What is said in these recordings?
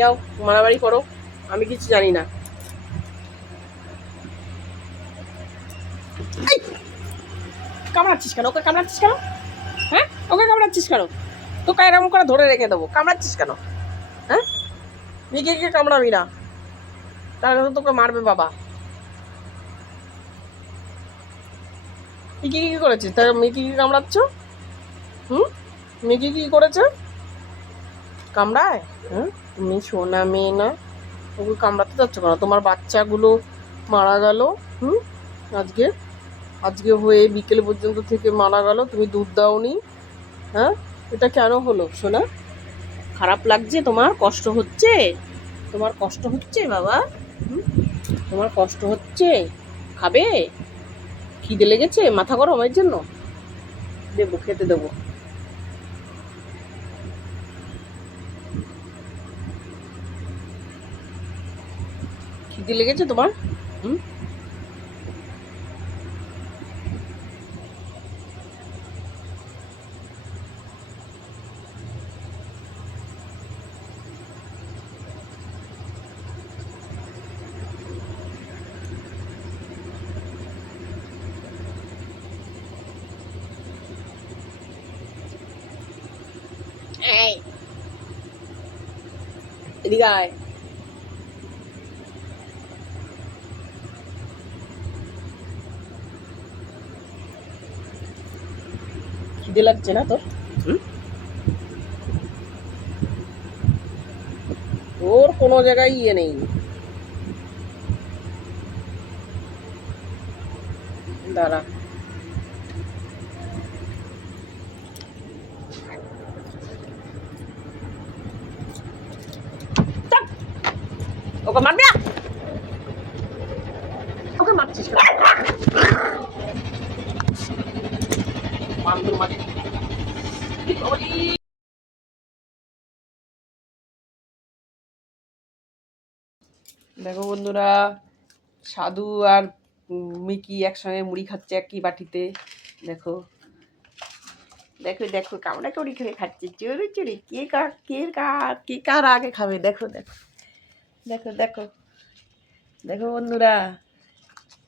যাও মারামারি করো, আমি কিছু জানি না। কামড়াচ্ছিস কেন ওকে? কামড়াচ্ছিস কেন? হ্যাঁ, ওকে কামড়াচ্ছিস কেন? তোকে এরকম করে ধরে রেখে দেবো, কামড়াচ্ছিস কেন? হ্যাঁ, মিকিকে কামড়াবি না, তাহলে তো তোকে মারবে বাবা। মিকি কি করেছে? তা মিকি কি কামড়াচ্ছ? হুম, মিকি কি করেছে? কামড়ায়? হ্যাঁ, তুমি সোনা মেয়ে না, ওকে কামড়াতে যাচ্ছ কেন? তোমার বাচ্চাগুলো মারা গেল। হুম, আজকে আজকে হয়ে বিকেল পর্যন্ত থেকে মারা গেল, তুমি দুধ দাওনি। হ্যাঁ, এটা কেন হলো সোনা? খারাপ লাগছে তোমার? কষ্ট হচ্ছে? তোমার কষ্ট হচ্ছে বাবা? হুম, তোমার কষ্ট হচ্ছে? খাবে? খিদে লেগেছে মাথা গরম এর জন্য? দেবো, খেতে দেবো। খিদে লেগেছে তোমার? হুম, এই এদিকে আয়। খিদে লাগছে না তোর? হুম, তোর কোনো জায়গায় ইয়ে নেই। দাঁড়া, চাপ। ওকে মারবি না, ওকে মারছিস কেন? বান্দর মারছিস। দেখো বন্ধুরা, সাধু আর মিকি একসঙ্গে মুড়ি খাচ্ছে একই বাটিতে। দেখো দেখো দেখো, কামড়া করি করে খাচ্ছে চুরি চুরি। কে কার আগে খাবে? দেখো দেখো দেখো দেখো দেখো বন্ধুরা,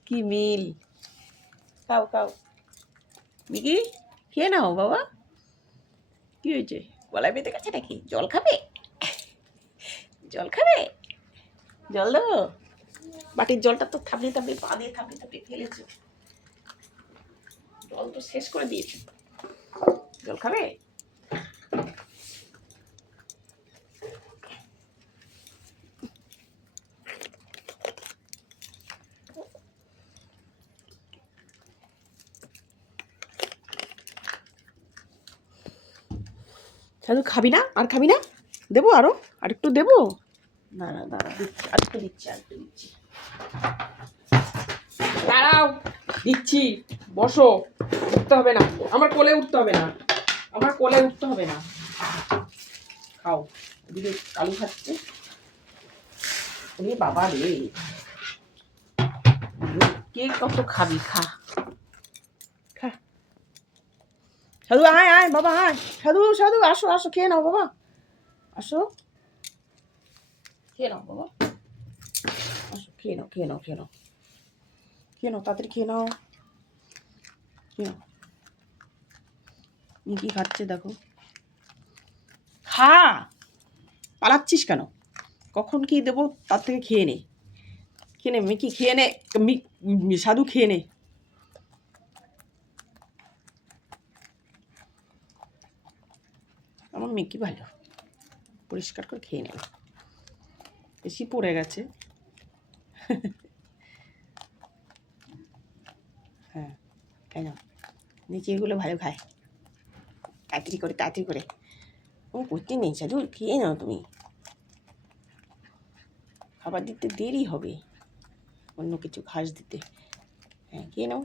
কি মিল। খাও খাও, মিকি খেয়ে নাও বাবা। কি হয়েছে? গলায় বেঁধে গেছে নাকি? জল খাবে? জল খাবে? জল দেবো? বাটির জলটা তো থাপড়িয়ে থাপড়িয়ে পা দিয়ে থাপড়িয়ে থাপড়িয়ে ফেলেছে, জল তো শেষ করে দিয়েছে। জল খাবে? সাধু খাবি না? আর খাবি না? দেবো আরো, আর একটু দেবো। দাঁড়া দাঁড়া, দিচ্ছি, আর একটু দিচ্ছি, আর একটু দিচ্ছি। দাঁড়াও, দিচ্ছি। বসো, উঠতে হবে না, আমার কোলে উঠতে হবে না, আমার কোলে উঠতে হবে না। খাও। এদিকে আলু খাচ্ছে। ওরে বাবা রে, কে কত খাবি? খা খা। সাধু আয় আয় বাবা আয়। সাধু সাধু, আসো আসো, খেয়ে নাও বাবা, আসো খেয়ে নাও বাবা, আসো খেয়ে নাও খেয়ে নাও খেয়ে নাও খেয়ে নাও, তাড়াতাড়ি খেয়ে নাও, খেয়ে নাও। কি খাচ্ছে দেখো, খা। পালাচ্ছিস কেন? কখন কি দেবো তার থেকে খেয়ে নে, খেয়ে নে মিকি, খেয়ে নে। সাধু খেয়ে নে। আমার মিকি ভালো, পরিষ্কার করে খেয়ে নেবে। বেশি পড়ে গেছে। হ্যাঁ, কেন? নিচে এগুলো ভালো খায়, তাড়াতাড়ি করে তাড়াতাড়ি করে। ও করতে নেই সাধু, খেয়ে নাও তুমি, খাবার দিতে দেরি হবে, অন্য কিছু ঘাস দিতে। হ্যাঁ খেয়ে নাও।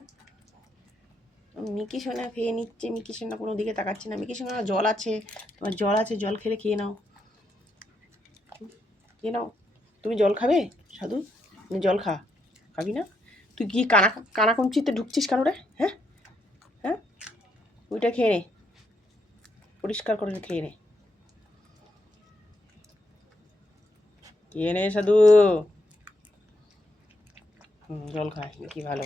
মিকি সোনা খেয়ে নিচ্ছে, মিকি সোনা কোনো দিকে তাকাচ্ছে না। মিকি সোনা জল আছে, তোমার জল আছে, জল খেলে খেয়ে নাও, খেয়ে নাও। তুমি জল খাবে সাধু? তুমি জল খা। খাবি না? তুই কি কানাকঞ্চিতে ঢুকছিস কেন রে? হ্যাঁ হ্যাঁ, ওইটা খেয়ে নে, পরিষ্কার করে খেয়ে নে। কে নে সাধু? জল খায় কি ভালো,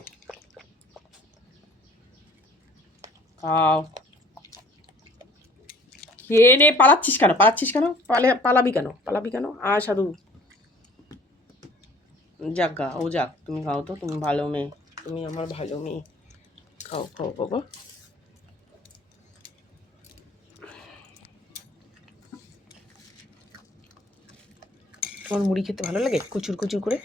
খাও। খেয়ে নে। পালাচ্ছিস কেন? পালাবি কেন? আয় সাধু। যাক গা, ও যাক, তুমি খাও তো, তুমি ভালো মেয়ে, তুমি আমার ভালো মেয়ে। খাও খাও বাবা। তোমার মুড়ি খেতে ভালো লাগে কুচুর কুচুর করে?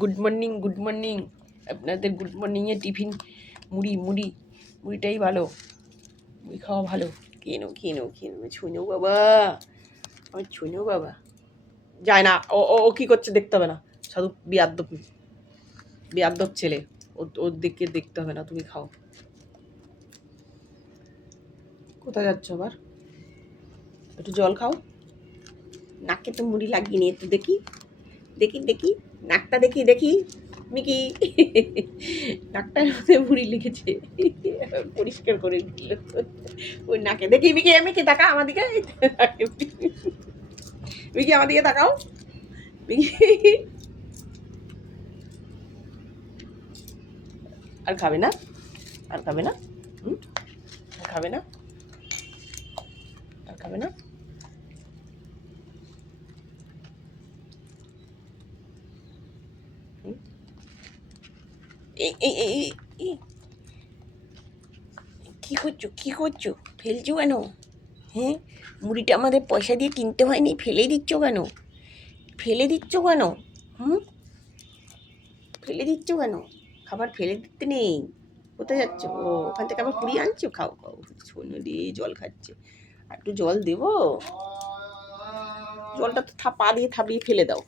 Good morning. আপনাদের গুড মর্নিংয়ে টিফিন মুড়িটাই ভালো, মুড়ি খাওয়া ভালো। খেয়ে নাও ছুঁনো বাবা, আমার ছুঁনো বাবা। যায় না, ও কি করছে দেখতে হবে না। সাধু বিয়াদ্দব ছেলে, ওর দিকে দেখতে হবে না, তুমি খাও। কোথায় যাচ্ছ আবার? একটু জল খাও। নাকে তো মুড়ি লাগিয়ে নিয়ে, একটু দেখি নাকটা দেখি মিকি। নাকটার মধ্যে মুড়ি লেগেছে, পরিষ্কার করে দিল ওই নাকে। দেখি মিকি তাকা আমার দিকে, মিকি আমার দিকে তাকাও মিকি। আর খাবে না? আর খাবে না? কি করছো ফেলছো কেন? হ্যাঁ, মুড়িটা আমাদের পয়সা দিয়ে কিনতে হয়নি, ফেলে দিচ্ছ কেন? ফেলে দিচ্ছ কেন? খাবার ফেলে দিতে নেই। কোথায় যাচ্ছ? ওখান থেকে আবার কুড়িয়ে আনছো, খাও। শোনো রে, জল খাচ্ছে। আর একটু জল দেবো? জলটা তো পা দিয়ে থাবড়িয়ে ফেলে দাও।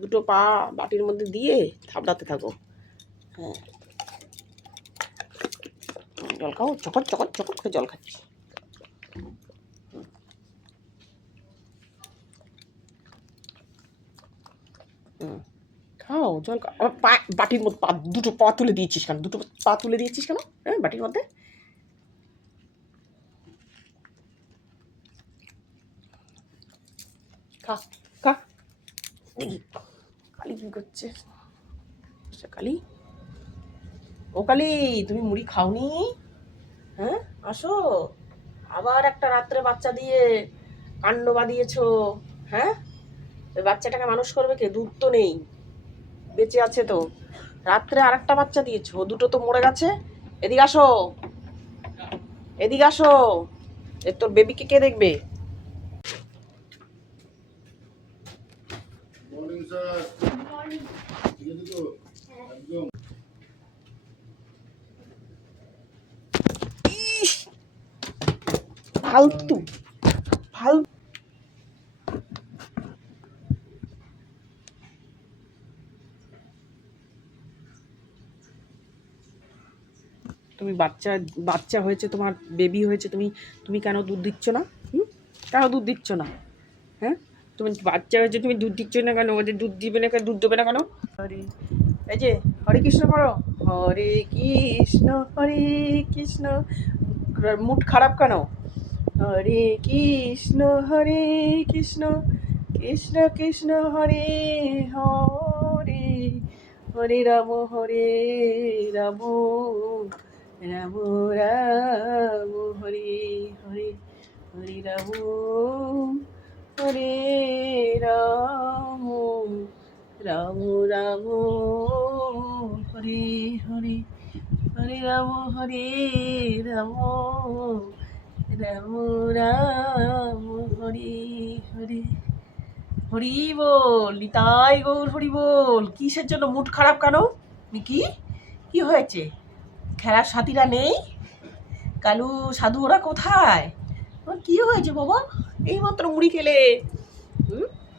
দুটো পা বাটির মধ্যে দিয়ে থাবড়াতে থাকো। হ্যাঁ, জল খাও। চকট করে জল খাচ্ছি। খাও জল খাও। বাটির মধ্যে দুটো পা তুলে দিয়েছিস কেন? হ্যাঁ, বাটির মধ্যে। খা দেখি কালি কি করছে। কালি, ও কালি, তুমি মুড়ি খাওনি? হ্যাঁ, আসো। আবার একটা রাত্রে বাচ্চা দিয়ে কাণ্ড বাঁধিয়েছো। হ্যাঁ, ওই বাচ্চাটাকে মানুষ করবে কে? দুধ তো নেই, বেঁচে আছে তো। রাত্রে আর একটা বাচ্চা দিয়েছো, দুটো তো মরে গেছে। এদিকে আসো। তোর বেবিকে কে দেখবে? ফালতু। তুমি বাচ্চা হয়েছে, তোমার বেবি হয়েছে, তুমি কেন দুধ দিচ্ছ না? কেন দুধ দিচ্ছ না? হ্যাঁ, তুমি বাচ্চা হয়েছে, তুমি দুধ দিচ্ছ না কেন? ওদের দুধ দেবে না কেন? এই যে হরে কৃষ্ণ করো। হরে কৃষ্ণ। মুড খারাপ কেন? হরে কৃষ্ণ কৃষ্ণ কৃষ্ণ হরে হরে, হরে রাম রাম রাম হরে হরে, হরে রাম রাম রাম হরে হরে, হরে রাম রাম হরে হরে। হরি বল, নিতাই গৌর হরি বল। কিসের জন্য মুড খারাপ কেন মিকি? কি হয়েছে? খেলার সাথীরা নেই? কালু, সাধু ওরা কোথায়? কি হয়েছে বাবা? এইমাত্র মুড়ি খেলে।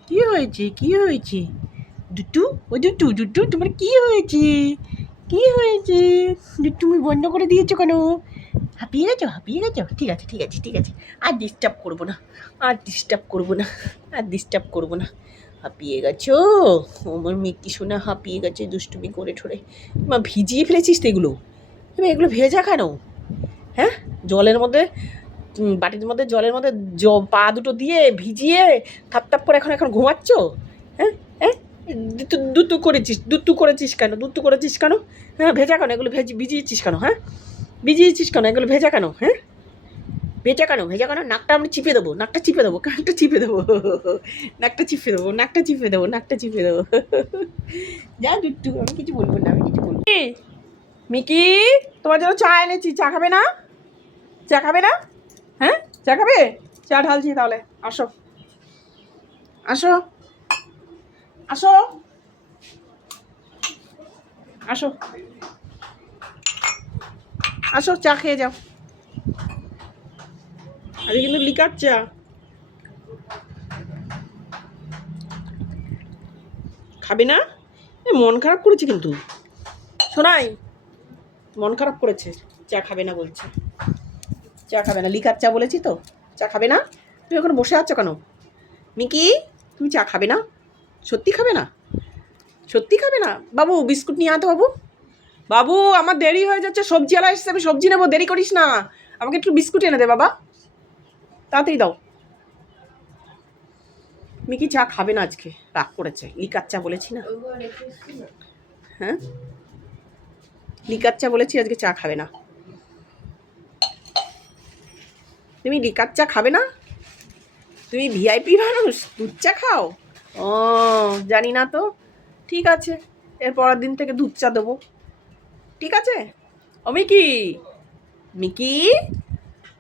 কি হয়েছে? দুটু তোমার কি হয়েছে? তুমি বন্ধ করে দিয়েছো কেন? হাঁপিয়ে গেছো? ঠিক আছে। আর ডিস্টার্ব করবো না। হাঁপিয়ে গেছো? আমার মিকি সোনা হাঁপিয়ে গেছে দুষ্টুমি করে ঠোরে। মা, ভিজিয়ে ফেলেছিস তো এগুলো? এগুলো ভেজা কেন? হ্যাঁ, জলের মধ্যে বাটির মধ্যে জলের মধ্যে পা দুটো দিয়ে ভিজিয়ে থাপ করে এখন ঘুমাচ্ছ? হ্যাঁ হ্যাঁ, দুতু করেছিস কেন? হ্যাঁ, ভেজা কেন এগুলো? ভিজিয়েছিস কেন? হ্যাঁ, ভিজিয়েছিস কেন এগুলো? ভেজা কেন? হ্যাঁ, ভেজা কেন? নাকটা আমি চিপে দেবো, নাকটা চিপে দেবো যা দুট্টু, আমি কিছু বলবো না। মিকি, তোমার জন্য চা এনেছি, চা খাবে না? হ্যাঁ, চা খাবে? চা ঢালছি তাহলে, আসো আসো আসো আসো আসো, চা খেয়ে যাও। আরে কিন্তু লিকার চা। খাবে না? মন খারাপ করেছে কিন্তু, শোনাই মন খারাপ করেছে, চা খাবে না বলছে। চা খাবে না, লিকার চা বলেছি তো। চা খাবে না? তুমি এখন বসে আছো কেন? মিকি, তুমি চা খাবে না? সত্যি খাবে না? বাবু বিস্কুট নিয়ে আতো। বাবু আমার দেরি হয়ে যাচ্ছে, সবজিওয়ালা এসেছে, আমি সবজি নেবো, দেরি করিস না। আমাকে একটু বিস্কুট এনে দে বাবা, তাড়াতাড়ি দাও। মিকি চা খাবে না আজকে, রাগ করেছে। লিকার চা বলেছি না? হ্যাঁ, লিকার চা বলেছি, আজকে চা খাবে না। তুমি লিকার চা খাবে না? তুমি ভিআইপি মানুষ, দুধ চা খাও? ও, জানি না তো। ঠিক আছে, এর পরের দিন থেকে দুধ চা দেবো, ঠিক আছে? ও মিকি,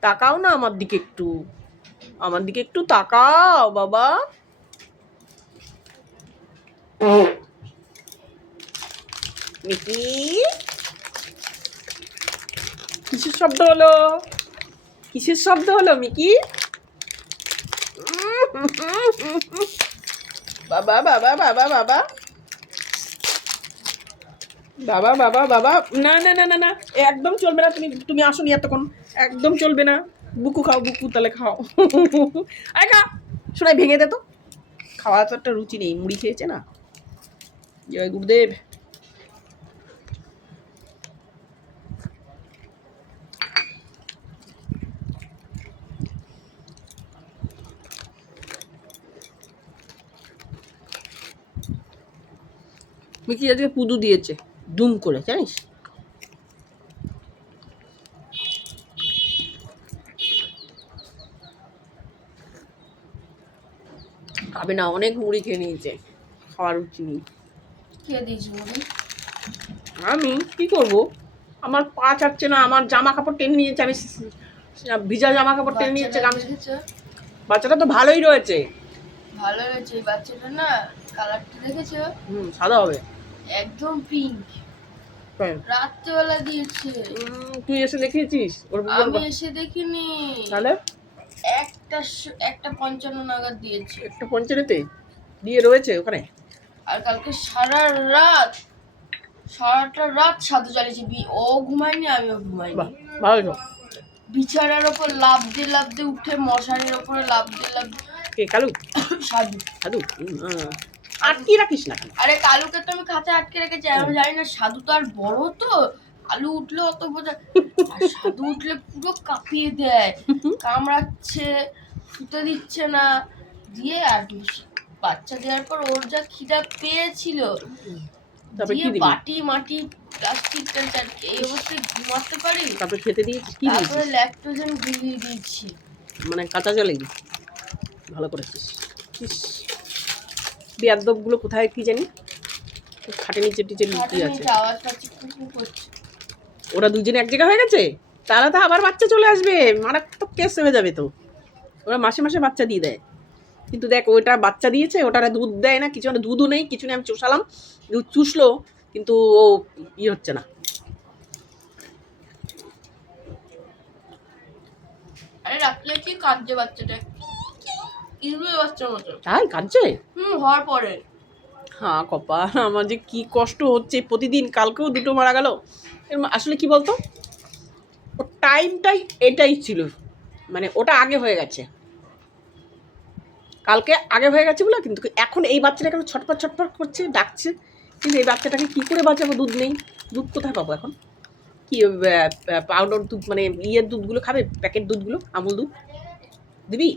তাকাও না আমার দিকে একটু তাকাও বাবা। মিকি, কিসের শব্দ হলো মিকি? বাবা বাবা বাবা বাবা বাবা বাবা বাবা, না না না না না, একদম চলবে না। তুমি আসোনি এতক্ষণ, একদম চলবে না। বুকু খাও, তাহলে খাও। আরে খা, শোনাই ভেঙে দে তো। খাওয়া তো একটা রুচি নেই, মুড়ি খেয়েছে না। জয় গুরুদেব। মিকি আজকে পুদু দিয়েছে দুম করে, জানিস? খাবে না, অনেক মুড়ি খেয়ে নিয়েছে, খাওয়ার রুচি নেই। কে দিয়েছে মুড়ি? আমি কি করব? আমার পা চাচ্ছে না, আমার জামা কাপড় টেনে নিয়েছে, আমি ভিজা জামা কাপড় টেনে নিয়েছে। বাচ্চাটা তো ভালোই রয়েছে। ভালো হয়েছে বাচ্চাটা না, কালারটা দেখেছো? সাদা হবে একদম পিঙ্ক। রাত্রেবেলা দিয়েছে। তুই এসে দেখিয়েছিস? আমি এসে দেখিনি। তাহলে একটা 55 নাগাদ দিয়েছে। একটা 55-তে দিয়ে রয়েছে ওখানে। আর কালকে সারাটা রাত সাধু চালিয়েছি। ও ঘুমায়নি, আমিও ঘুমাইনি। ভালো। বিছানার ওপর লাফ দিয়ে উঠে মশারির ওপরে লাফ দিয়ে কে? কালু? সাধু আটকে রাখিস না। আরে কালুকে তো আমি খাঁচায় আটকে রেখেছি, আমি জানি না। সাধু তো আর বড় তো, কালু উঠলে অত বোঝা। আর সাধু উঠলে পুরো কাঁপিয়ে দেয়, কামড়াচ্ছে, শুতে দিচ্ছে না। দিয়ে আর বাচ্চা দেওয়ার পর ওর যা খিদা পেয়েছিল, দিয়ে বাটি মাটি প্লাস্টিক এই অবস্থায় ঘুমাতে পারি। তারপরে খেতে দিয়েছি, তারপরে ল্যাকটোজেন গুলিয়ে দিয়েছি, মানে কাঁচা জলে। ভালো করেছিস। বিয়াদবগুলো কোথায় কি জানি, খাটে নিচে লুকিয়ে আছে। আওয়াজ পাচ্ছি, কুকু করছে। ওরা দুজনে এক জায়গা হয়ে গেছে, তাহলে তো আবার বাচ্চা চলে আসবে, মারাত্মক কেস হয়ে যাবে তো। ওরা মাসে মাসে বাচ্চা দিয়ে দেয়, কিন্তু দেখ ওটা বাচ্চা দিয়েছে, ওটারা দুধ দেয় না, কিছু, দুধও নেই, কিছু নেই। আমি চুষালাম, দুধ চুষলো, কিন্তু ও হচ্ছে না। আরে রাখলে কি কাঁদছে বাচ্চাটা, ইঁদুরের বাচ্চার মতো। তাই কাঁদছে? হওয়ার পরে। হ্যাঁ কপাল, আমার যে কি কষ্ট হচ্ছে প্রতিদিন। কালকেও দুটো মারা গেল। আসলে কি বলতো, ওর টাইমটাই এটাই ছিল, মানে ওটা আগে হয়ে গেছে, কালকে আগে হয়ে গেছে বলে। কিন্তু এখন এই বাচ্চাটা কেন ছটপট করছে, ডাকছে, কিন্তু এই বাচ্চাটাকে কী করে বাঁচাবো? দুধ নেই, দুধ কোথায় পাবো এখন? কি পাউডার দুধ মানে ইয়ের দুধগুলো খাবে, প্যাকেট দুধগুলো, আমুল দুধ দিবি?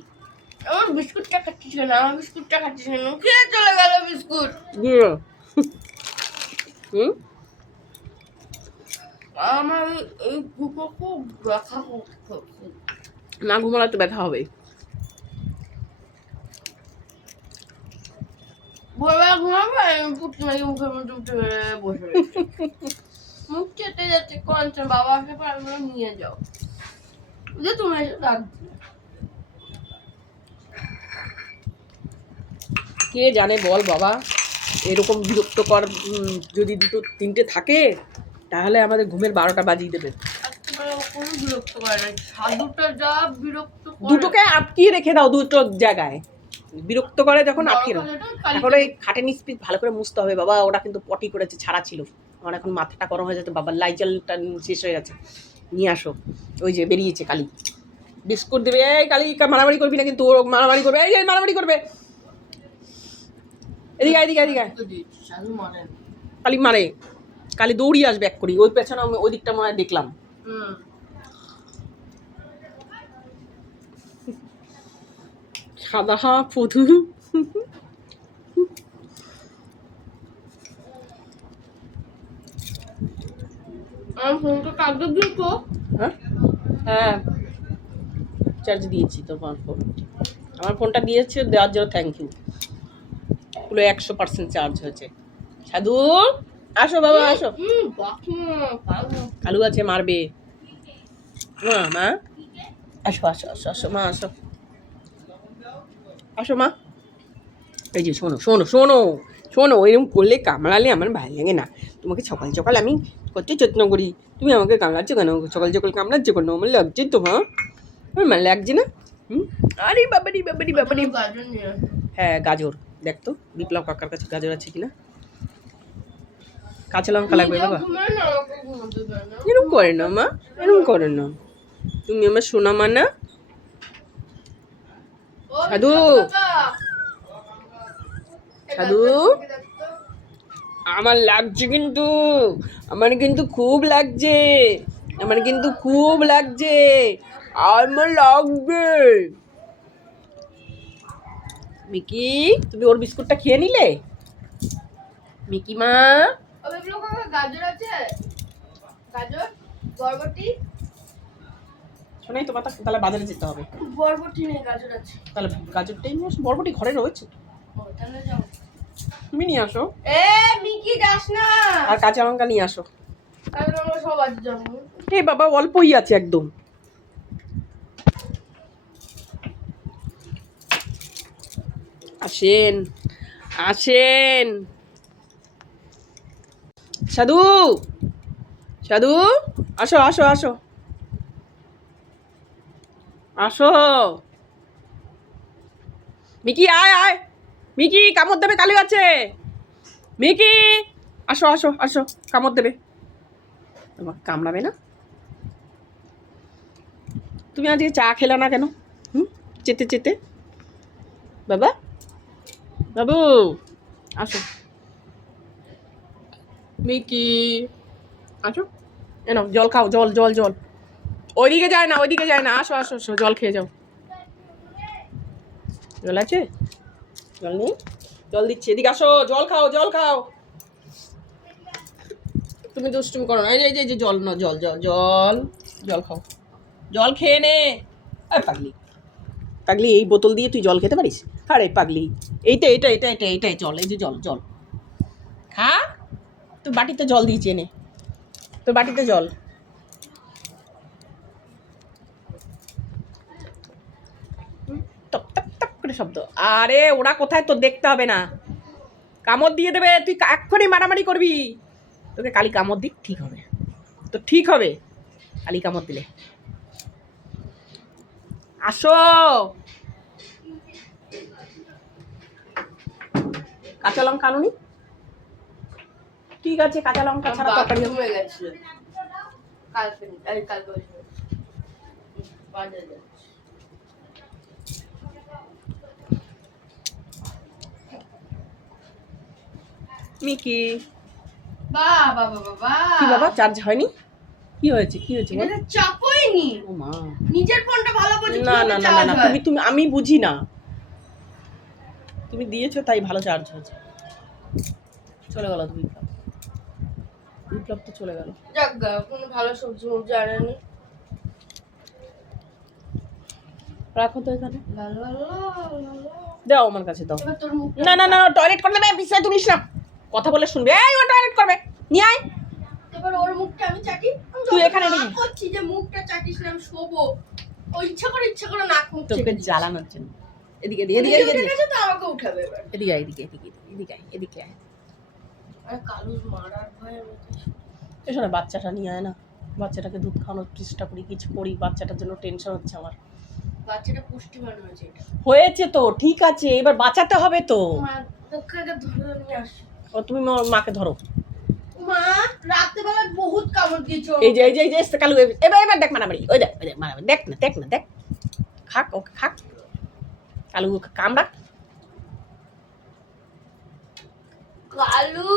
আমার বিস্কুটটা খাচ্ছিস কেন? আমার বিস্কুটটা খাচ্ছিস কেন? কে চলে গেল বিস্কুট? হুম, আমার এই বুকে খুব ব্যথা করছে। না ঘুমালে তো ব্যথা হবে। ভোরবেলা ঘুমাবে, পুটকি মাঝে মুখের মধ্যে উঠে বসে রয়েছে। মুখ চেটে যাচ্ছে, কনছে বাবা আসে পারবে নিয়ে যাও। যে তুমি এসে ডাক দিও। কে জানে বল বাবা, এরকম বিরক্তকর যদি দুটো তিনটে থাকে তাহলে আমাদের ঘুমের 12টা বাজিয়ে দেবে। একেবারে কোনো বিরক্ত করে না, সাধুটা যা বিরক্ত করে। দুটোকে আটকিয়ে রেখে দাও দুটো জায়গায়, বিরক্ত করে যখন আটকিয়ে দাও। এখন ওই খাটে নিচ পিঠ ভালো করে মুছতে হবে বাবা, ওটা কিন্তু পটি করেছে, ছাড়া ছিল। আমার এখন মাথাটা গরম হয়ে যেত বাবা, লাইজলটা শেষ হয়ে গেছে, নিয়ে আসো। ওই যে বেরিয়েছে কালি, বিস্কুট দেবে। এই কালি মারামারি করবি না কিন্তু, ও মারামারি করবে, এই মারামারি করবে। এদিকে এদিকে এদিকে, সাধু মানে কালি মারে, কালি দৌড়িয়ে আসবে এক করি, ওই পেছনে ওই দিকটা মনে হয় দেখলাম। সাদা পধু। আমার ফোনটা কাগজ দিয়ে তো। হ্যাঁ চার্জ দিয়েছি তোমার ফোন, আমার ফোনটা দিয়েছে, দেওয়ার জন্য থ্যাংক ইউ। পুরো 100% চার্জ হয়েছে। সাধু আসো বাবা আসো, কালু আছে মারবে। মা আসো আসো আসো আসো মা আসো, আসো মা। এই যে শোনো শোনো শোনো শোনো, এরকম করলে কামড়ালে আমার ভালো লাগে না। তোমাকে সকাল সকাল আমি কত যত্ন করি, তুমি আমাকে কামড়াচ্ছ কেন? সকাল সকাল কামড়াচ্ছ কেন? আমার লাগছে তো, হ্যাঁ আমার লাগছে না? আরে বাবারি বাবারি বাবারি। হ্যাঁ গাজর দেখ তো, বিপ্লব কাকার কাছে গাজর আছে কিনা। কাঁচা লঙ্কা লাগবে বাবা। এরকম করে না মা, এরকম করে না, তুমি আমার সোনা মা না। সাধু সাধু, আমার লাগছে কিন্তু, আমার কিন্তু খুব লাগছে, আমার কিন্তু খুব লাগছে, আমার লাগবে। মিকি তুমি ওর বিস্কুটটা খেয়ে নিলে? মিকি মা গাজর আছে, গাজর বরবটি। শোনাই তোমার তাহলে বাজারে যেতে হবে। বরবটি নেই, গাজর আছে। তাহলে গাজরটাই নিয়ে আসো, বরবটি ঘরে রয়েছে। তাহলে যাও, তুমি নিয়ে আসো। এ মিকি যাস না। আর কাঁচা লঙ্কা নিয়ে আসো। আমরা সব আজ যাবো। হে বাবা অল্পই আছে একদম। আসেন আসেন সাধু, সাধু আসো আসো আসো আসো। মিকি আয় আয়, মিকি কামড় দেবে, কালি আছে। মিকি আসো আসো আসো, কামড় দেবে। তোমার কামড়াবে না? তুমি আজকে চা খেলে না কেন? চেতে চেতে বাবা, বাবু আসো। মিকি আসো, এনো জল খাও, জল জল জল। ওইদিকে যায় না, ওইদিকে যায় না, আসো আসো আসো, জল খেয়ে যাও। জল আছে? জল নেই? জল দিচ্ছি, এদিকে আসো, জল খাও জল খাও। তুমি দুষ্টুমি করো না, এই যে এই যে জল না, জল জল জল, জল খাও, জল খেয়ে নে। পাগলি পাগলি, এই বোতল দিয়ে তুই জল খেতে পারিস? আরে পাগলি, এইটা এটা এটা এটা এটাই জল, এই যে জল জল খা। তোর বাটিতে জল দিয়েছি এনে, তোর বাটিতে জল। টপ টপ টপ করে শব্দ। আরে ওরা কোথায় তোর দেখতে হবে না, কামড় দিয়ে দেবে, তুই এক্ষুনি মারামারি করবি। তোকে কালি কামড় দিক, ঠিক হবে তো, ঠিক হবে কালি কামড় দিলে। আসো, কাঁচা লঙ্কা আনুনি? ঠিক আছে, কাঁচা লঙ্কা ছাড়া তরকারি হবে। হয়ে গেছে কালকে, এই কালকে বাজারে যাচ্ছি। মিকি বাবা বাবা বাবা, কি বাবা চার্জ হয়নি? কি হয়েছে কি হয়েছে বল? এটা চাপই নি। ও মা, নিজের ফোনটা ভালো বোঝো না কিভাবে না না না চার্জ না, হয়। তুমি তুমি আমি বুঝি না, তুমি দিয়েছো তাই ভালো চার্জ হয়েছে। চলে গেল বিপ্লব তো চলে গেল। যাক গা, কোনো ভালো সবজি মবজি আনেনি। রাখো তো এখানে, লা লা লা লা লা। দাও আমার কাছে দাও। এবার তোর মুখ না না না, টয়লেট করে দেবে, বিছানায় তুলিস না, কথা বলে শুনবে। এই ও টয়লেট করবে, নিয়ে আয়। এবার ওর মুখটা আমি চাটি। আমি তুই যখন এখানে রাগ রেখে। করছি যে মুখটা চাটিস না, আমি শোবো। ও ইচ্ছা করে নাক মুখ তোকে চেটে দিচ্ছে। জ্বালানোর জন্য। এদিকে এদিকে নিজে এদিকে উঠে এদিকে গেছে তো আমাকে উঠাবে এবার। এদিকে আয়, এদিকে এদিকে এদিকে আয়, এদিকে আয়। আর কালুর মারার ভয়ে আমি তো এসো না, বাচ্চাটা নিয়ে আয় না, বাচ্চাটাকে দুধ খাওয়ানোর চেষ্টা করি, কিছু করি, বাচ্চাটার জন্য টেনশন হচ্ছে আমার। বাচ্চাটা পুষ্টিমান হয়েছে এটা। হয়েছে তো ঠিক আছে, এবার বাঁচাতে হবে তো। মা পক্ষে এটা ধরে নিয়ে আসি। ও তুমি মাকে ধরো। মা রাত্রেবেলা বহুত কামড় দিয়েছো। এই যে কালু, এবার এবার দেখ মারামারি, ওই দেখ মারামারি, দেখ না দেখ, খাক ওকে খাক, কালু কামড়া। কালু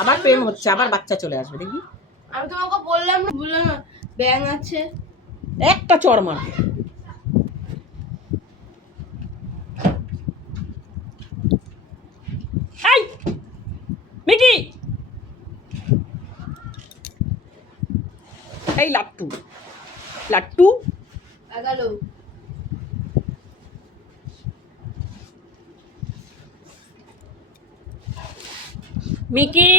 আবার প্রেম হচ্ছে, আবার বাচ্চা চলে আসবে দেখবি। আমি তোমাকে বললাম না ব্যাং আছে। একটা চড় মার। এই মিকি, এই লাট্টু লাট্টু, আগালো মিকি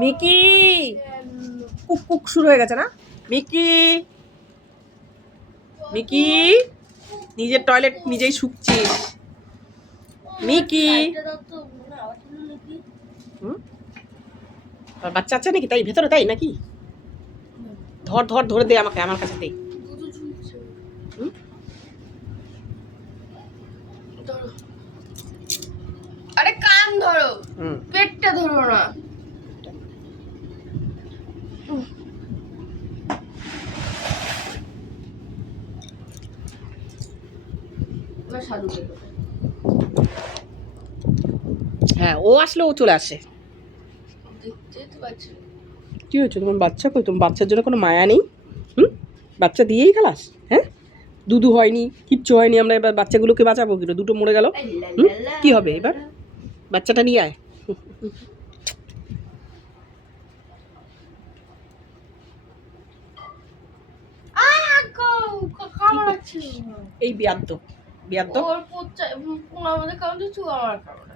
মিকি, কুক কুক শুরু হয়ে গেছে না? মিকি মিকি, নিজের টয়লেট নিজেই শুকছিস। মিকি, হুম, আর বাচ্চা আছে নাকি তাই ভেতরে, তাই নাকি? ধরে দে আমাকে, আমার কাছে দে। হুম? আরে কান ধরো, হুম, পেটটা ধরো না। সাধু হ্যাঁ ও আসলে ও চলে আসে। দেখতে তো পাচ্ছি। কি হয়েছে তোমার বাচ্চা কই? তোমার বাচ্চার জন্য কোনো মায়া নেই? হুম, বাচ্চা দিয়েই খালাস? হ্যাঁ, দুধু হয়নি, কিচ্ছু হয়নি, আমরা এবার বাচ্চাগুলোকে বাঁচাবো কিনা? দুটো মরে গেল, কি হবে এবার? বাচ্চাটা নিয়ে আয়। এই বিয়াদ্দ ওর পোচ্চা আমাদের কারণ দিচ্ছ আমার কারণ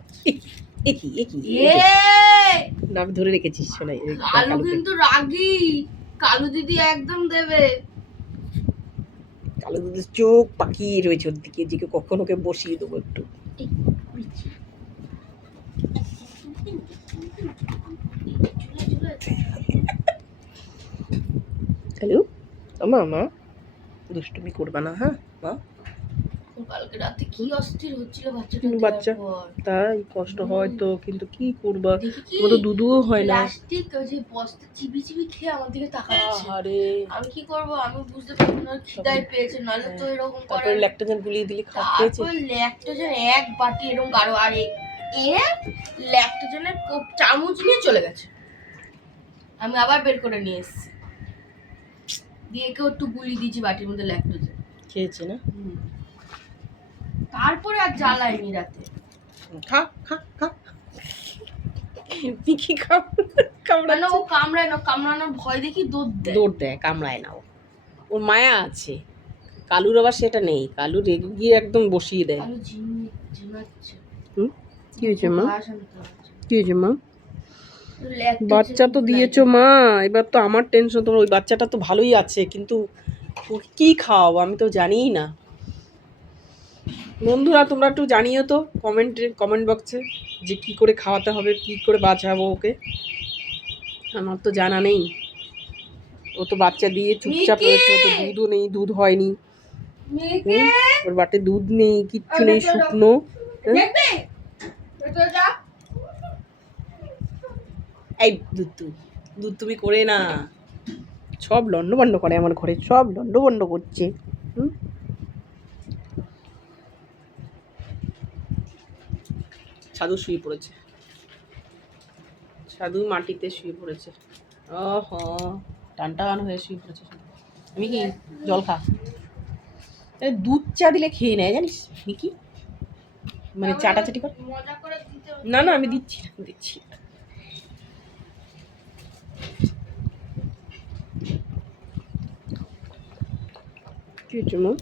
একই নাম ধরে রেখেছিস শোনাই। কালু কিন্তু রাগী, কালু দিদি একদম দেবে। কালো দুধের চোখ পাকিয়ে রয়েছে ওর দিকে, যে কখন ওকে বসিয়ে দেবো একটু। হ্যালো মা, দুষ্টুমি করবা না হ্যাঁ মা। কালকে রাতে কি অস্থির হচ্ছিল বাচ্চা, তাই কষ্ট হয় তো, কিন্তু কি করবা, দেখি কি তোমার তো দুধও হয় না। প্লাস্টিক ওই যে বস্তা চিবি খেয়ে আমার দিকে তাকাচ্ছে। আরে আমি কি করব, আমি বুঝতে পারছি না, খিদায় পেয়েছে, নাহলে তো এরকম করে। তারপরে ল্যাকটোজেন গুলিয়ে দিলি খাওয়া পেয়েছে। তারপর ল্যাকটোজেন এক বাটি এরকম গাঢ়, আর ল্যাকটোজেনের চামচ নিয়ে চলে গেছে। আমি আবার বের করে নিয়ে এসেছি, দিয়ে কেউ একটু গুলি দিয়েছি বাটির মধ্যে ল্যাকটোজেন খেয়েছে না? তারপরে আর জ্বালায়নি রাতে। খা খা খা, পিকি কামড়ানো। ও কামড়ায় না, কামড়ানোর ভয় দেখি দৌড় দেয়, কামড়ায় না, ওর মায়া আছে। কালুর আবার সেটা নেই, কালু রেগে গিয়ে একদম বসিয়ে দেয়। কালু ঝিমাচ্ছে। কি হয়েছে মা? কি হয়েছে মা? ল্যাকটোজেন বাচ্চা তো দিয়েছো মা, এবার তো আমার টেনশন। তোমার ওই বাচ্চাটা তো ভালোই আছে, কিন্তু ওকে কি খাওয়াবো আমি তো জানিই না। বন্ধুরা তোমরা একটু জানিও তো কমেন্ট বক্সে যে কি করে খাওয়াতে হবে, কি করে বাঁচাবো ওকে, আমার তো জানা নেই। ও তো বাচ্চা দিয়ে চুপচাপ রয়েছে, ও তো দুধও নেই, দুধ হয়নি, ওর বাটে দুধ নেই, কিচ্ছু নেই, শুকনো। এই দুধ তুমি করে না, সব লন্ডভন্ড করে আমার ঘরে, সব লন্ডভন্ড করছে। সাধু শুয়ে পড়েছে, সাধু মাটিতে শুয়ে পড়েছে, ওহো, টান টান হয়ে শুয়ে পড়েছে। আমি কি জল খা, দুধ চা দিলে খেয়ে নেয় জানিস কি, মানে চাটাচাটি কর। মজা করে দিতে না না আমি দিচ্ছি দিচ্ছি। কি হচ্ছে মো?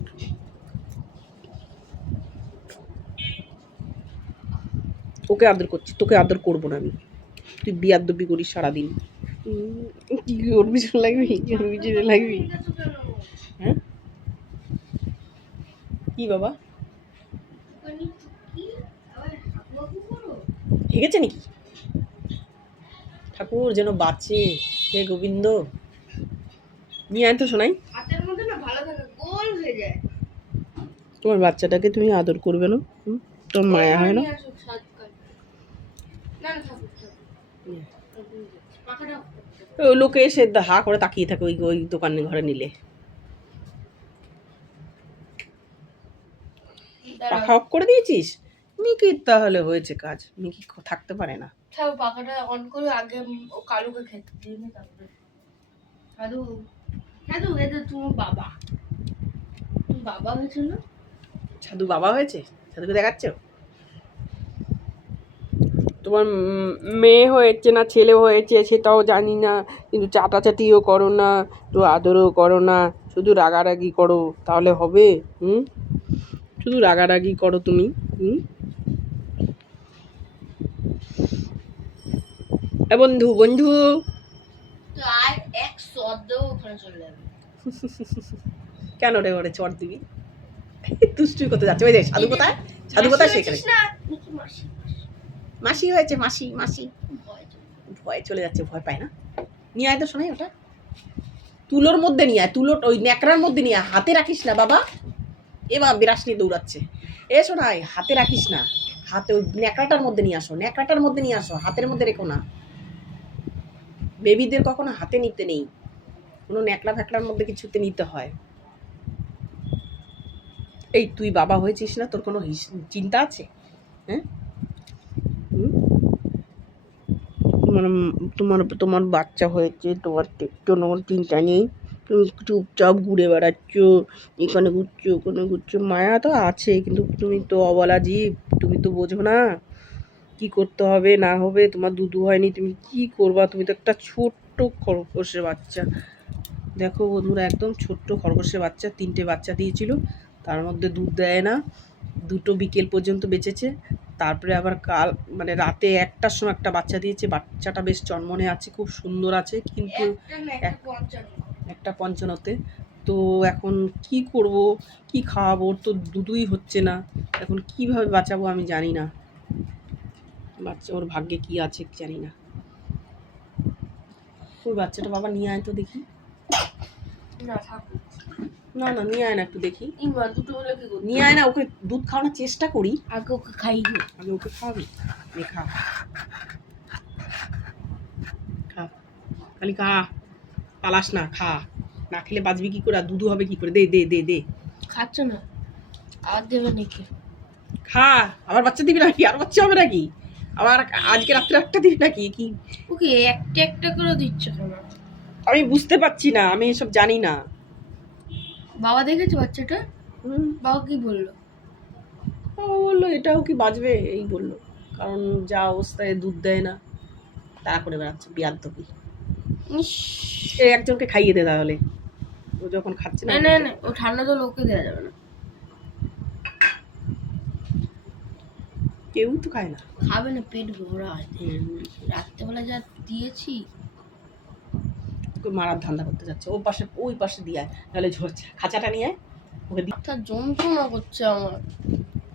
ওকে আদর করছি, তোকে আদর করবো না আমি, তুই বিয়াদবি করিস সারাদিন। কি ওর পিছনে লাগবি, ওর পিছনে লাগবি? হ্যাঁ কি বাবা হেগেছে নাকি? ঠাকুর যেন বাঁচে, হে গোবিন্দ। নিয়ে আয় তো শোনাই। হাতের মধ্যে না ভালো থাকে, গোল হয়ে যায়। তোমার বাচ্চাটাকে তুমি আদর করবে না? তোমার মায়া হয় না? লোকে এসে হা করে তাকিয়ে থাকে ওই ওই দোকানের ঘরে নিলে। পাখা অফ করে দিয়েছিস? মিকির তাহলে হয়েছে কাজ, মিকি থাকতে পারে না। পাখাটা অন করে আগে ও কালুকে খেতে দিই না, তারপরে সাধু সাধু এটা তোমার বাবা, তুমি বাবা হয়েছে না? সাধু বাবা হয়েছে? সাধুকে দেখাচ্ছ? তোমার মেয়ে হয়েছে না ছেলে হয়েছে সেটাও জানি না, কিন্তু চাটাচাটিও করো না, একটু আদরও করো না, শুধু রাগারাগি করো, তাহলে হবে? শুধু রাগারাগি করো তুমি। বন্ধু বন্ধু তো আর এক শব্দও ওখানে চলে যাবে। কেন রে ওরে চট দিবি? তুষ্টি করতে যাচ্ছে। ওই দেখ সাধু কোথায়, সাধু কোথায় সেখানে। মাসি হয়েছে, মাসি মাসি। ভয় চলে যাচ্ছে, ভয় পায় না। নিয়ে আয় তো শোনাই ওটা, তুলোর মধ্যে নিয়ে আয়, তুলোর ওই ন্যাকড়ার মধ্যে নিয়ে আয়, হাতে রাখিস না বাবা। এবার বিরাস নিয়ে দৌড়াচ্ছে। এ শোনাই, হাতে রাখিস না, হাতে ওই ন্যাকড়াটার মধ্যে নিয়ে আসো, ন্যাকড়াটার মধ্যে নিয়ে আসো, হাতের মধ্যে রেখো না। বেবিদের কখনো হাতে নিতে নেই, কোনো ন্যাকড়া ফ্যাকড়ার মধ্যে কিছুতে নিতে হয়। এই তুই বাবা হয়েছিস না, তোর কোনো চিন্তা আছে? হ্যাঁ তোমার তোমার তোমার বাচ্চা হয়েছে, তোমার কোনো চিন্তা নেই, তুমি চুপচাপ ঘুরে বেড়াচ্ছ, এখানে ঘুরছো ওখানে ঘুরছো। মায়া তো আছে, কিন্তু তুমি তো অবলা জীব, তুমি তো বোঝো না কি করতে হবে না হবে। তোমার দুধু হয়নি, তুমি কি করবা? তুমি তো একটা ছোট্ট খরগোশের বাচ্চা। দেখো বন্ধুরা, একদম ছোট্ট খরগোশের বাচ্চা, 3টে বাচ্চা দিয়েছিল, তার মধ্যে দুধ দেয় না, 2টো বিকেল পর্যন্ত বেঁচেছে। তারপরে আবার কাল মানে রাতে 1টার সময় একটা বাচ্চা দিয়েছে, বাচ্চাটা বেশ চনমনে আছে, খুব সুন্দর আছে, কিন্তু একটা 55-তে। তো এখন কি করব, কি খাওয়াবো? ওর তো দুধই হচ্ছে না, এখন কিভাবে বাঁচাবো আমি জানি না। বাচ্চা ওর ভাগ্যে কি আছে জানি না। ওই বাচ্চাটা বাবা নিয়ে আয় তো দেখি। না না নিয়ে আয় না একটু দেখি, নিয়ে আয় না, ওকে দুধ খাওয়ানোর চেষ্টা করি। আগে ওকে খাইয়ে, আগে ওকে খাওয়াবি, খা খা, খালি খা, পালাস না, খা, না খেলে বাঁচবি কি করে, আর দুধু হবে কি করে? দে দে দে দে। খাচ্ছ না আর দেবে নাকি? খা, আবার বাচ্চা দিবি নাকি? আর বাচ্চা হবে নাকি? আবার আজকে রাত্রে একটা দিবি নাকি? কি ওকে একটা একটা করে দিচ্ছ কেন? আমি বুঝতে পারছি না, আমি এসব জানি না। বাবা দেখেছে বাচ্চাটা? বাবা কি বললো? ও বললো এটাও কি বাঁচবে, এই বললো, কারণ যা অবস্থায় দুধ দেয় না, তারা করে বেড়াচ্ছে বিয়াদ্দপি। এই একজনকে খাইয়ে দে তাহলে, ও যখন খাচ্ছে না। না না ও ঠান্ডা জল ওকে দেওয়া যাবে না, কেউ তো খায় না। খাবে না, পেট ভরা আছে। রাত্রেবেলা যা দিয়েছি, ওকে মারার ধান্দা করতে যাচ্ছে। ও পাশে ওই পাশে দিয়ে আয়, তাহলে ঝরছে, খাঁচাটা নিয়ে ওকে দি। তার যন্ত্রণা করছে আমার।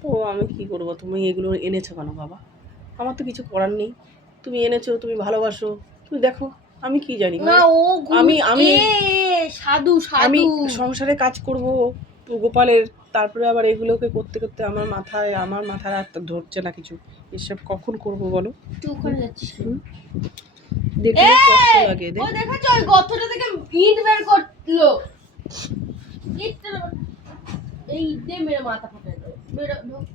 তো আমি কি করবো? তুমি এগুলো এনেছো কেন বাবা? আমার তো কিছু করার নেই, তুমি এনেছো, তুমি ভালোবাসো, তুমি দেখো, আমি কি জানি? না ও আমি আমি সাধু আমি সাধু সংসারে কাজ করব গোপালের, তারপরে আবার এগুলোকে করতে করতে আমার মাথায় আর ধরছে না কিছু। এসব কখন করব বলো? তুই ওখানে যাচ্ছিস দেখে কষ্ট লাগে। ও দেখেছো ওই গর্তটা থেকে ইট বের করলো, ইট এই দে মেরে মাথা ফাটাই দাও, বেরো ঢোক।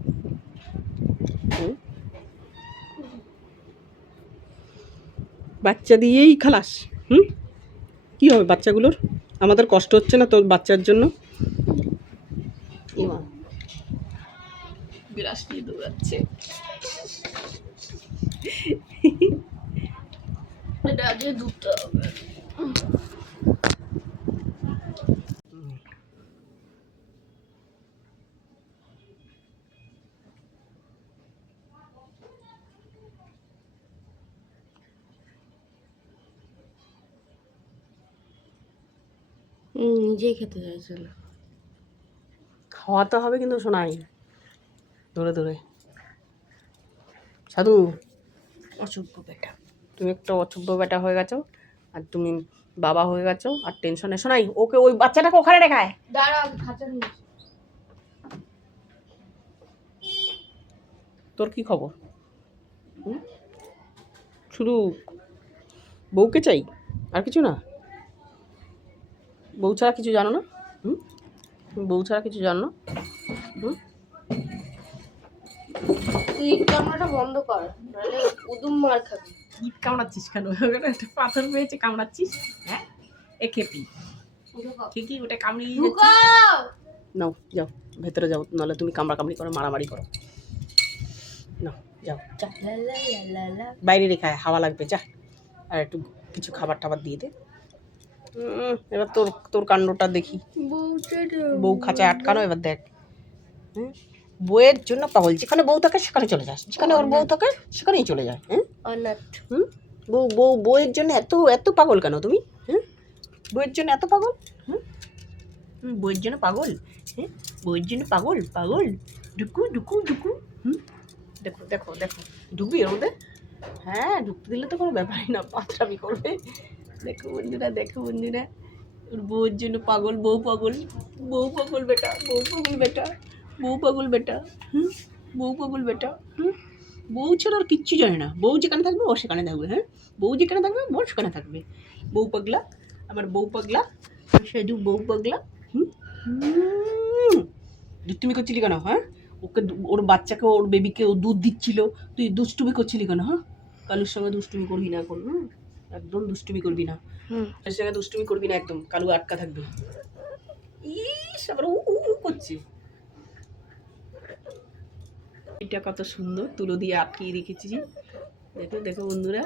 বাচ্চা দিয়েই খালাস। হুম, কি হবে বাচ্চাগুলোর? আমাদের কষ্ট হচ্ছে না তোর বাচ্চার জন্য? এমা বিরাস নিয়ে দৌড়াচ্ছে। এটা আজকে দুধটা হবে। নিজেই খেতে চাইছিল। খাওয়াতে হবে কিন্তু শোনাই ধরে ধরে। সাধু, অসভ্য বেটা। তুমি একটা অসভ্য বেটা হয়ে গেছো, আর তুমি বাবা হয়ে গেছো, আর টেনশনে শোনাই ওকে, ওই বাচ্চাটাকে ওখানে রেখায়। দাঁড়া আমি খাঁচা নিয়ে আসি। তোর কি খবর? হুম? শুধু বউকে চাই, আর কিছু না? বউ ছাড়া কিছু জানো না? হুম, তুমি বউ ছাড়া কিছু জানো না? হুম, তুই ক্যামেরাটা বন্ধ কর, নাহলে উদুম মার খাবি। ইট কামড়াচ্ছিস কেন? ওখানে একটা পাথর পেয়েছে কামড়াচ্ছিস? হ্যাঁ, এ খেপি ঠিকই ওটা কামড়িয়ে যাচ্ছিস। ঢুকাও। নাও যাও, ভেতরে যাও, নাহলে তুমি কামড়াকামড়ি করো, মারামারি করো। নাও যাও, যা, লা লা লা লা লা। বাইরে রেখে আয়, হাওয়া লাগবে, যা। আর একটু কিছু খাবার টাবার দিয়ে দে। এবার তোর তোর কাণ্ডটা দেখি। বউ খাঁচায় আটকানো, এবার দেখ। হুম, বউয়ের জন্য পাগল, যেখানে বউ থাকে সেখানে চলে যাস, যেখানে ওর বউ থাকে সেখানেই চলে যায়। হ্যাঁ, অনাথ। হুম, বউয়ের জন্য এত এত পাগল কেন তুমি? হ্যাঁ, বউয়ের জন্য এত পাগল? হুম, বউয়ের জন্য পাগল? হ্যাঁ, বউয়ের জন্য পাগল পাগল, ঢুকু ঢুকু ঢুকু। হুম, দেখো দেখো দেখো, ঢুকবি ওর মধ্যে? হ্যাঁ, ঢুকতে দিলে তো কোনো ব্যাপারই না, পাত্রামি করবে। দেখো বন্ধুরা, দেখো বন্ধুরা, ওর বউয়ের জন্য পাগল, বউ পাগল, বউ পাগল বেটা, বউ পাগল বেটা, বউ পাগল বেটা। হুম, বউ পাগল বেটা। হুম, বউ ছাড়া আর কিচ্ছু জানে না, বউ যেখানে থাকবে ও সেখানে থাকবে। হ্যাঁ, বউ যেখানে থাকবে ও সেখানে থাকবে। বউ পাগলা, আমার বউ পাগলা, শুধু বউ পাগলা। হুম, দুষ্টুমি করছিলি কেন? হ্যাঁ, ওকে ওর বাচ্চাকে, ওর বেবিকে ও দুধ দিচ্ছিল, তুই দুষ্টুমি করছিলি কেন? হ্যাঁ, কালুর সঙ্গে দুষ্টুমি করবি না এখন। হুম, একদম দুষ্টুমি করবি না, কালুর সঙ্গে দুষ্টুমি করবি না একদম, কালু আটকা থাকবে। ইস, আবার উ উ উ করছে। এটা কত সুন্দর, তুলো দিয়ে আটকিয়ে রেখেছি। দেখো দেখো বন্ধুরা,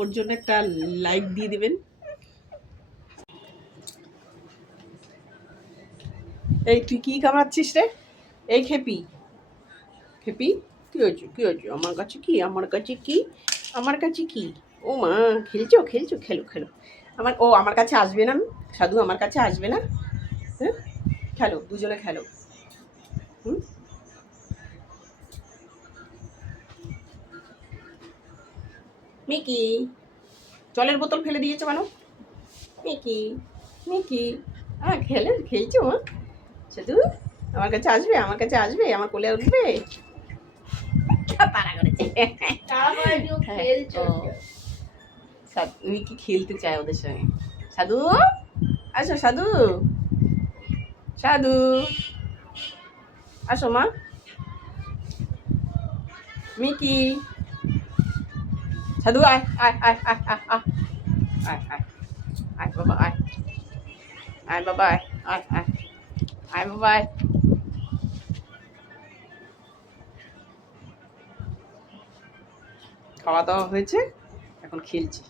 ওর জন্য একটা লাইক দিয়ে দেবেন। এই তুই কি কামড়াচ্ছিস রে? এই খেপি, খেপি, কি হয়েছে, কি হয়েছে? আমার কাছে কি, আমার কাছে কি, আমার কাছে কি? ও মা, খেলছো খেলছো, খেলো খেলো। আমার কাছে আসবে না? সাধু আমার কাছে আসবে না? হ্যাঁ, খেলো, দুজনে খেলো। হুম, মিকি, জলের বোতল ফেলে দিয়েছে কেন? মিকি, মিকি, হ্যাঁ খেলছো মা? সাধু আমার কাছে আসবে, আমার কাছে আসবে, আমার কোলে উঠবে? তারা করেছে। মিকি খেলতে চায় ওদের সঙ্গে। সাধু, আসো সাধু, সাধু, আসো মা। মিকি, সাধু, আয় আয় আয় আয় আয় আয় আয় আয় আয় বাবা, আয় আয় বাবা, আয় আয় আয় আয় বাবা, আয়। খাওয়া দাওয়া হয়েছে, এখন খেলছি।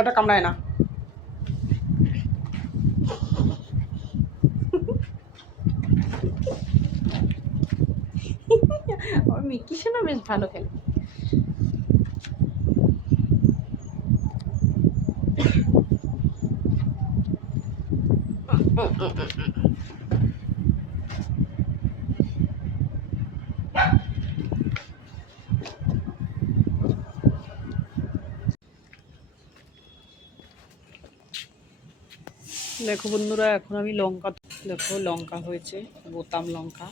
এটা কামড়ায় না। আমার মিকি শোনা বেশ ভালো খেলে। দেখো বন্ধুরা, এখন আমি লঙ্কা, দেখো লঙ্কা হয়েছে, বোতাম লঙ্কা।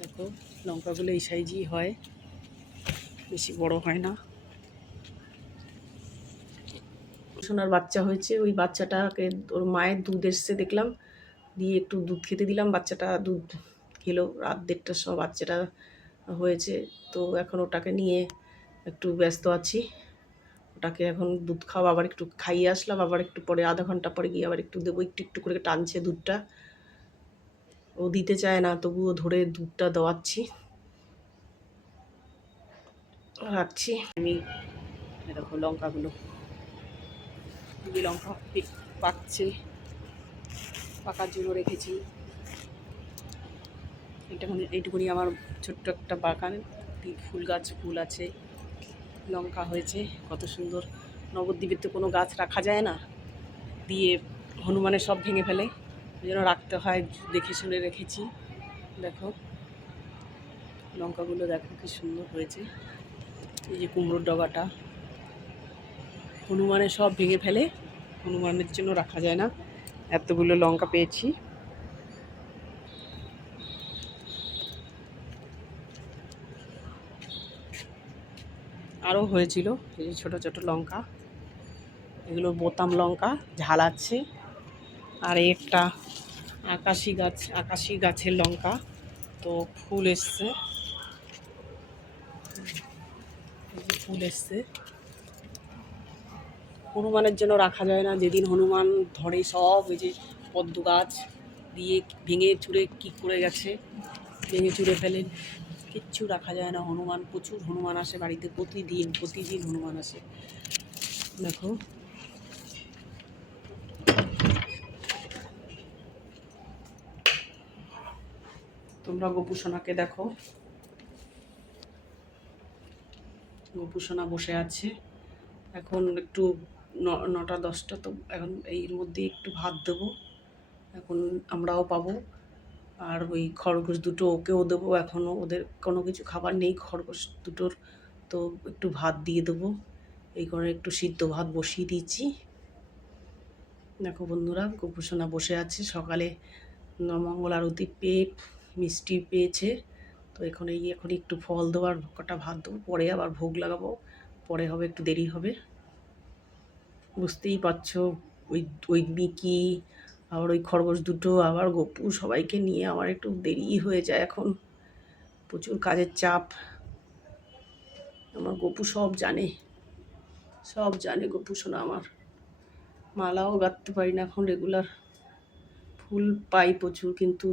দেখো লঙ্কাগুলো এই সাইজই হয়, বেশি বড় হয় না। সোনার বাচ্চা হয়েছে, ওই বাচ্চাটাকে ওর মায়ের দুধ এসছে দেখলাম, দিয়ে একটু দুধ খেতে দিলাম, বাচ্চাটা দুধ খেলো। রাত 1:30টার সময় বাচ্চাটা হয়েছে, তো এখন ওটাকে নিয়ে একটু ব্যস্ত আছি। ওটাকে এখন দুধ খাওয়া, আবার একটু খাইয়ে আসলাম, আবার একটু পরে আধা ঘন্টা পরে গিয়ে আবার একটু দেবো। একটু একটু করে টানছে দুধটা, ও দিতে চায় না, তবুও ধরে দুধটা দেওয়াচ্ছি, রাখছি আমি। দেখো লঙ্কাগুলো, লঙ্কা পাকছে, পাকার জন্য রেখেছি। এইটুকুনি আমার ছোট্ট একটা বাগান, ফুল গাছ, ফুল আছে, লঙ্কা হয়েছে কত সুন্দর। নবদ্বীপের তো কোনো গাছ রাখা যায় না, দিয়ে হনুমানের সব ভেঙে ফেলে, ওই জন্য রাখতে হয়, দেখে শুনে রেখেছি। দেখো লঙ্কাগুলো, দেখো কি সুন্দর হয়েছে। এই যে কুমড়োর ডগাটা, হনুমানের সব ভেঙে ফেলে, হনুমানের জন্য রাখা যায় না। এতগুলো লঙ্কা পেয়েছি। আরও হয়েছিল এই যে ছোটো ছোটো লঙ্কা, এগুলো বোতাম লঙ্কা, ঝাল আছে। আর একটা আকাশি গাছের লঙ্কা, তো ফুল এসছে, ফুল এসছে। হনুমানের জন্য রাখা যায় না, যেদিন হনুমান ধরে সব ওই যে পদ্ম গাছ দিয়ে ভেঙে চুরে কী করে গেছে, ভেঙে চুরে ফেলেন, কিচ্ছু রাখা যায় না। হনুমান, প্রচুর হনুমান আসে বাড়িতে, প্রতিদিন হনুমান আসে। দেখো তোমরা গোপুসোনাকে দেখো, গোপুসোনা বসে আছে। এখন একটু 9টা 10টা, তো এখন এর মধ্যে একটু ভাত দেবো, এখন আমরাও পাবো। আর ওই খরগোশ দুটো ওকেও দেবো, এখনও ওদের কোনো কিছু খাবার নেই খরগোশ দুটোর, তো একটু ভাত দিয়ে দেবো। এই করে একটু সিদ্ধ ভাত বসিয়ে দিয়েছি। দেখো বন্ধুরা, গোপুসোনা বসে আছে, সকালে মঙ্গল আরতি পেয়ে মিষ্টি পেয়েছে, তো এখন একটু ফল দেবো আর কটা ভাত দেবো, পরে আবার ভোগ লাগাবো, পরে হবে, একটু দেরি হবে। বুঝতেই পারছো, ওই মিকি, আবার ওই খরগোশ দুটো, আবার গপু, সবাইকে নিয়ে আমার একটু দেরি হয়ে যায় এখন, প্রচুর কাজের চাপ। আমার গপু সব জানে গপু শোনা আমার। মালাও গাঁথতে পারি না এখন রেগুলার, ফুল পাই প্রচুর, কিন্তু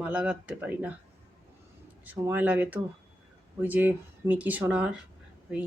মালা গাঁথতে পারি না, সময় লাগে তো। ওই যে মিকি সোনার ওই